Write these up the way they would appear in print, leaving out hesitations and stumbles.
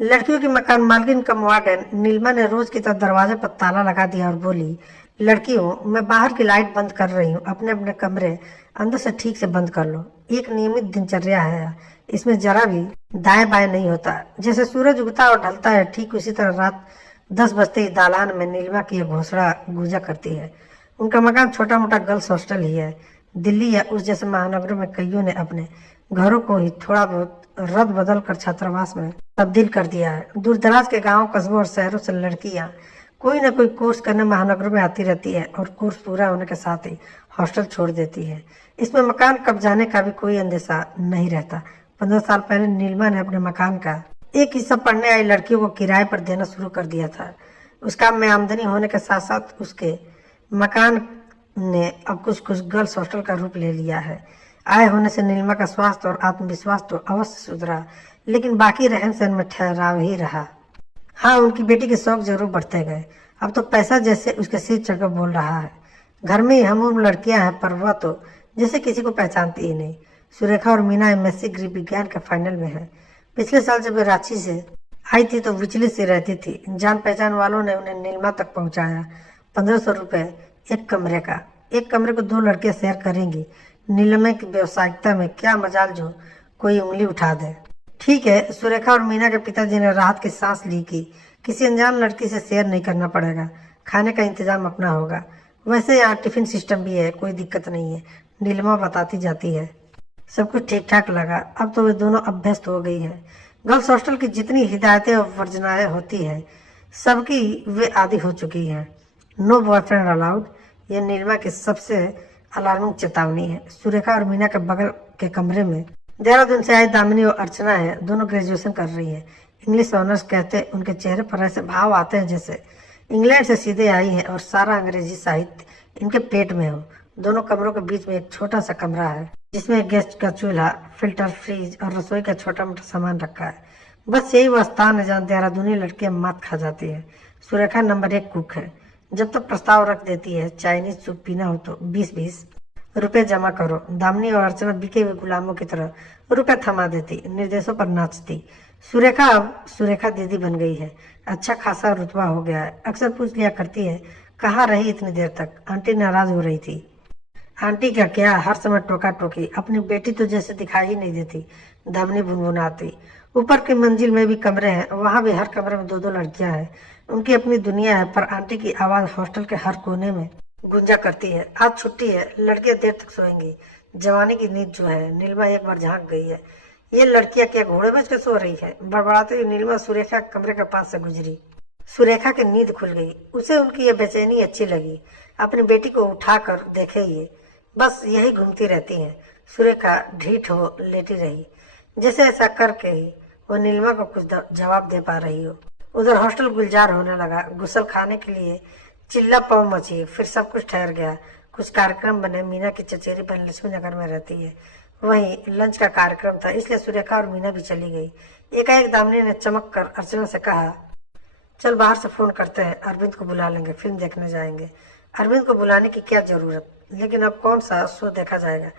लड़कियों की मकान मालकिन कम वार्डन नीलिमा ने रोज की तरह दरवाजे पर ताला लगा दिया और बोली, लड़कियों, मैं बाहर की लाइट बंद कर रही हूँ। अपने अपने कमरे अंदर से ठीक से बंद कर लो। एक नियमित दिनचर्या है, इसमें जरा भी दाएं बाएं नहीं होता। जैसे सूरज उगता और ढलता है, ठीक उसी तरह रात 10 बजते ही दालान में नीलिमा की यह घोषणा गूंजा करती है। उनका मकान छोटा मोटा गर्ल्स हॉस्टल ही है। दिल्ली या उस जैसे महानगरों में कईयों ने अपने घरों को ही थोड़ा बहुत रद बदल कर छात्रावास में तब्दील कर दिया है। दूर दराज के गांवों, कस्बों और शहरों से लड़कियां कोई न कोई कोर्स करने महानगरों में आती रहती है और कोर्स पूरा होने के साथ ही हॉस्टल छोड़ देती है। इसमें मकान कब जाने का भी कोई अंदेशा नहीं रहता। 15 साल पहले नीलिमा ने अपने मकान का एक हिस्सा पढ़ने आई लड़कियों को किराए पर देना शुरू कर दिया था। उस काम में आमदनी होने के साथ साथ उसके मकान ने अब कुछ कुछ गर्ल्स हॉस्टल का रूप ले लिया है। आय होने से नीलिमा का स्वास्थ्य और आत्मविश्वास तो अवश्य सुधरा, लेकिन बाकी रहन सहन में ठहराव ही रहा। हाँ, उनकी बेटी के शौक जरूर बढ़ते गए। अब तो पैसा जैसे उसके सिर चढ़कर बोल रहा है। घर में ही हम उम्र लड़कियां हैं, पर वह तो जैसे किसी को पहचानती ही नहीं। सुरेखा और मीना MSc गृह विज्ञान के फाइनल में है। पिछले साल जब वे रांची से आई थी तो विचलित सी रहती थी। जान पहचान वालों ने उन्हें नीलिमा तक पहुंचाया। 1500 रुपये एक कमरे का। एक कमरे को 2 लड़कियां शेयर करेंगी। नीलिमा की व्यावसायिकता में क्या मजाल जो कोई उंगली उठा दे। ठीक है, सुरेखा और मीना के पिताजी ने राहत की सांस ली कि किसी अनजान लड़की से शेयर नहीं करना पड़ेगा, खाने का इंतजाम अपना होगा। वैसे यहाँ टिफिन सिस्टम भी है, कोई दिक्कत नहीं है, नीलिमा बताती जाती है। सब कुछ ठीक ठाक लगा। अब तो वे दोनों अभ्यस्त हो गई है। गर्ल्स हॉस्टल की जितनी हिदायतें और वर्जनाएं होती है, सबकी वे आदी हो चुकी हैं। नो बॉयफ्रेंड अलाउड, यह नीलिमा की सबसे अलार्मिंग चेतावनी है। सुरेखा और मीना के बगल के कमरे में देहरादून से आई दामिनी और अर्चना है। दोनों ग्रेजुएशन कर रही है। इंग्लिश ऑनर्स कहते उनके चेहरे पर ऐसे भाव आते हैं जैसे इंग्लैंड से सीधे आई हैं और सारा अंग्रेजी साहित्य इनके पेट में हो। दोनों कमरों के बीच में एक छोटा सा कमरा है जिसमें गेस्ट का चूल्हा, फिल्टर, फ्रिज और रसोई का छोटा मोटा सामान रखा है। बस यही वह स्थान है जहाँ देहरादूनी लड़कियां मात खा जाती है। सुरेखा नंबर 1 कुक है। जब तक प्रस्ताव रख देती है, चाइनीज सूप पीना हो तो 20-20 रुपए जमा करो। दामिनी और अर्चना बिके हुए गुलामों की तरह रुपए थमा देती, निर्देशों पर नाचती। सुरेखा अब सुरेखा दीदी बन गई है। अच्छा खासा रुतबा हो गया है। अक्सर पूछ लिया करती है, कहाँ रही इतनी देर तक। आंटी नाराज हो रही थी। आंटी का क्या, हर समय टोका टोकी। अपनी बेटी तो जैसे दिखाई ही नहीं देती, दामिनी भुनभुनाती। ऊपर की मंजिल में भी कमरे हैं, वहां भी हर कमरे में 2-2 लड़कियां हैं। उनकी अपनी दुनिया है, पर आंटी की आवाज हॉस्टल के हर कोने में गूंजा करती है। आज छुट्टी है, लड़कियां देर तक सोएंगी। जवानी की नींद जो है। नीलिमा एक बार झांक गई है। ये लड़कियां क्या घोड़े बज के सो रही है? बड़बड़ाती हुई नीलिमा सुरेखा के कमरे के पास से गुजरी। सुरेखा की नींद खुल गई। उसे उनकी ये बेचैनी अच्छी लगी। अपनी बेटी को उठाकर देखे, ये बस यही घूमती रहती हैं। सुरेखा ढीठ हो लेटी रही, जैसे ऐसा करके ही वो नीलिमा को कुछ जवाब दे पा रही हो। उधर हॉस्टल गुलजार होने लगा। गुसल खाने के लिए चिल्ला पाव मची। फिर सब कुछ ठहर गया। कुछ कार्यक्रम बने। मीना की चचेरी बहन लक्ष्मी नगर में रहती है, वहीं लंच का कार्यक्रम था, इसलिए सुरेखा और मीना भी चली गई। एकाएक दामिनी ने चमक कर अर्चना से कहा, चल बाहर से फोन करते हैं, अरविंद को बुला लेंगे, फिल्म देखने जाएंगे। अरविंद को बुलाने की क्या जरूरत, लेकिन अब कौन सा शो देखा जाएगा?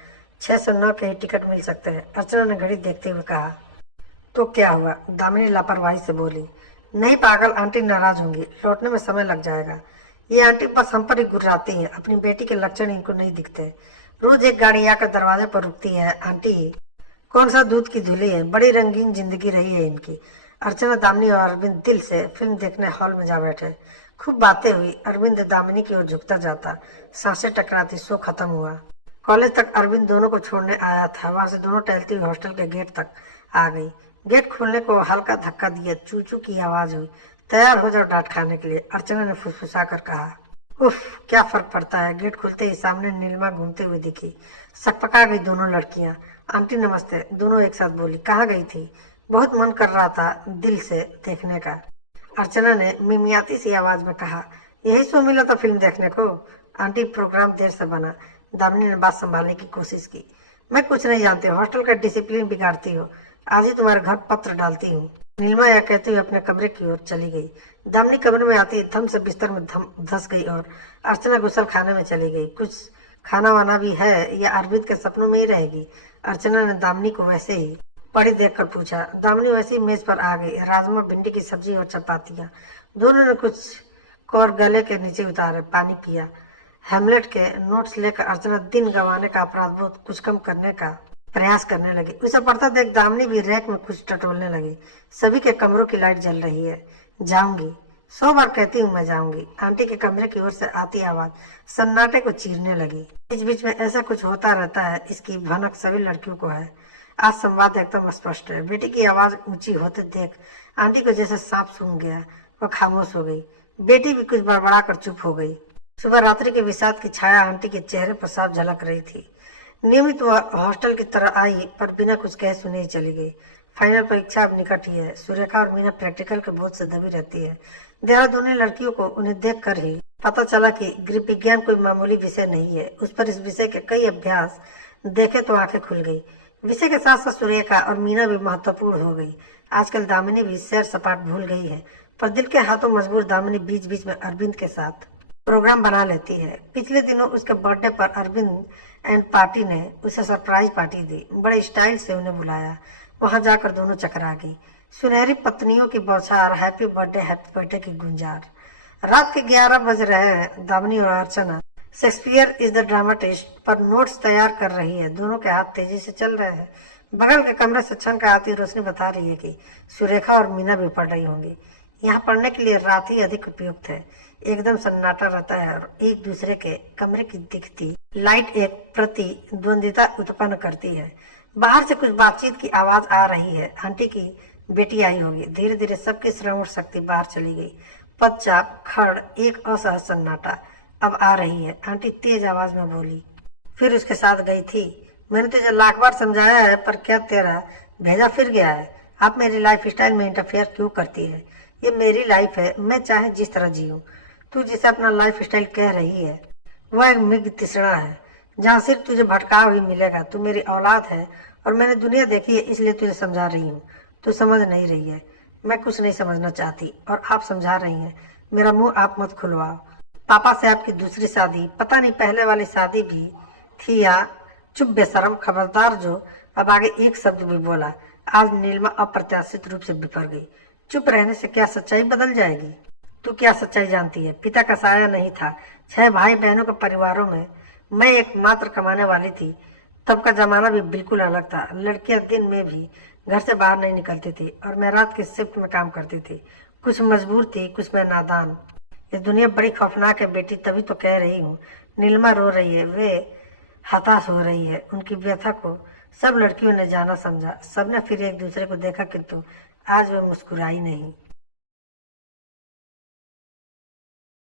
609 के ही टिकट मिल सकते हैं। अर्चना ने घड़ी देखते हुए कहा। तो क्या हुआ? दामिनी लापरवाही से बोली। नहीं पागल, आंटी नाराज होंगी, लौटने में समय लग जाएगा। ये आंटी बस हम पर ही गुर्राती हैं। अपनी बेटी के लक्षण इनको नहीं दिखते। रोज एक गाड़ी आकर दरवाजे पर रुकती है। आंटी कौन सा दूध की धुली है, बड़ी रंगीन जिंदगी रही है इनकी। अर्चना, दामिनी और अरविंद दिल से फिल्म देखने हॉल में जा बैठे। खूब बातें हुई। अरविंद दामिनी की ओर झुकता जाता, सांसें टकराती। शो खत्म हुआ। कॉलेज तक अरविंद दोनों को छोड़ने आया था। वहां से दोनों टहलती हुई हॉस्टल के गेट तक आ गई। गेट खोलने को हल्का धक्का दिया। चू चू की आवाज हुई। तैयार हो जाओ डांट खाने के लिए, अर्चना ने फुसफुसा कर कहा। उफ, क्या फर्क पड़ता है। गेट खुलते ही सामने नीलिमा घूमते हुए दिखी। सकपका गई दोनों लड़कियां। आंटी नमस्ते, दोनों एक साथ बोली। कहाँ गई थी? बहुत मन कर रहा था दिल से देखने का, अर्चना ने मिमियाती सी आवाज में कहा। यही शो मिला था फिल्म देखने को? आंटी, प्रोग्राम देर से बना। दामिनी ने बात संभालने की कोशिश की। मैं कुछ नहीं जानती, हॉस्टल का डिसिप्लिन बिगाड़ती हो। आज ही तुम्हारे घर पत्र डालती हूँ। नीलिमा यह कहते हुए अपने कमरे की ओर चली गई। दामिनी कमरे में आती थम से बिस्तर में धस गई और अर्चना गुसल खाने में चली गई। कुछ खाना वाना भी है या अरविंद के सपनों में ही रहेगी? अर्चना ने दामिनी को वैसे ही पड़ी देखकर पूछा। दामिनी वैसी मेज पर आ गई, राजमा, भिंडी की सब्जी और चपातियां। दोनों ने कुछ कौर गले के नीचे उतारे, पानी पिया। हेमलेट के नोट्स लेकर अर्चना दिन गंवाने का अपराध बोध कुछ कम करने का प्रयास करने लगी। उसे पढ़ता देख दामिनी भी रैक में कुछ टटोलने लगी। सभी के कमरों की लाइट जल रही है। जाऊंगी, 100 बार कहती हूँ मैं जाऊंगी। आंटी के कमरे की ओर से आती आवाज सन्नाटे को चीरने लगी। बीच बीच में ऐसा कुछ होता रहता है, इसकी भनक सभी लड़कियों को है। आज संवाद एकदम स्पष्ट है। बेटी की आवाज ऊंची होते देख आंटी को जैसे सांप सूंघ गया। वह खामोश हो गई। बेटी भी कुछ बड़बड़ा कर चुप हो गई। सुबह रात्रि के विषाद की छाया आंटी के चेहरे पर साफ झलक रही थी। नियमित वह हॉस्टल की तरह आई, पर बिना कुछ कहे सुने ही चली गई। फाइनल परीक्षा अब निकट ही है। सुरेखा और मीना प्रैक्टिकल के बोझ से दबी रहती है। देहरादूनी लड़कियों को उन्हें देख कर ही पता चला कि गृह विज्ञान कोई मामूली विषय नहीं है। उस पर इस विषय के कई अभ्यास देखे तो आंखें खुल गई। विषय के साथ साथ सुरेखा और मीना भी महत्वपूर्ण हो गई। आजकल दामिनी भी सैर सपाट भूल गई है, पर दिल के हाथों मजबूर दामिनी बीच बीच में अरविंद के साथ प्रोग्राम बना लेती है। पिछले दिनों उसके बर्थडे पर अरविंद एंड पार्टी ने उसे सरप्राइज पार्टी दी। बड़े स्टाइल से उन्हें बुलाया। वहां जाकर दोनों चकरा गई। सुनहरी पत्नियों की बौछार, हैप्पी बर्थडे की गुंजार। रात के 11 बज रहे हैं। दामिनी और अर्चना शेक्सपियर इज द ड्रामाटिस्ट पर नोट्स तैयार कर रही है। दोनों के हाथ तेजी से चल रहे हैं। बगल के कमरे से छन का आती रोशनी बता रही है कि सुरेखा और मीना भी पढ़ रही होंगी। यहाँ पढ़ने के लिए रात ही अधिक उपयुक्त है। एकदम सन्नाटा रहता है और एक दूसरे के कमरे की दिखती लाइट एक प्रतिद्वंदिता उत्पन्न करती है। बाहर से कुछ बातचीत की आवाज आ रही है। आंटी की बेटी आई होगी। धीरे धीरे सबकी श्रवण शक्ति बाहर चली गई। पदचाप, खड़, एक असहज सन्नाटा। अब आ रही है, आंटी तेज आवाज में बोली। फिर उसके साथ गई थी। मैंने तुझे लाख बार समझाया है, पर क्या तेरा भेजा फिर गया है? आप मेरी लाइफ स्टाइल में इंटरफेयर क्यों करती है? ये मेरी लाइफ है, मैं चाहे जिस तरह जीऊं। तू जिसे अपना लाइफ स्टाइल कह रही है वह एक मृग तृष्णा है, जहाँ सिर्फ तुझे भटकाव ही मिलेगा। तू मेरी औलाद है और मैंने दुनिया देखी है, इसलिए तुझे समझा रही हूँ। तू समझ नहीं रही है। मैं कुछ नहीं समझना चाहती और आप समझा रही हैं। मेरा मुंह आप मत खुलवाओ। पापा से आपकी दूसरी शादी, पता नहीं पहले वाली शादी भी थी या चुप बेशरम, खबरदार जो अब आगे एक शब्द भी बोला। आज नीलिमा अप्रत्याशित रूप से बिफर गई। चुप रहने से क्या सच्चाई बदल जाएगी? तू क्या सच्चाई जानती है? पिता का साया नहीं था। 6 भाई बहनों के परिवारों में मैं एकमात्र कमाने वाली थी। तब का जमाना भी बिल्कुल अलग था। लड़कियां दिन में भी घर से बाहर नहीं निकलती थी और मैं रात की शिफ्ट में काम करती थी। कुछ मजबूर थी, कुछ में नादान। ये दुनिया बड़ी खौफनाक है बेटी, तभी तो कह रही हूँ। नीलिमा रो रही है, वे हताश हो रही है। उनकी व्यथा को सब लड़कियों ने जाना समझा। सबने फिर एक दूसरे को देखा, किंतु आज वे मुस्कुराई नहीं।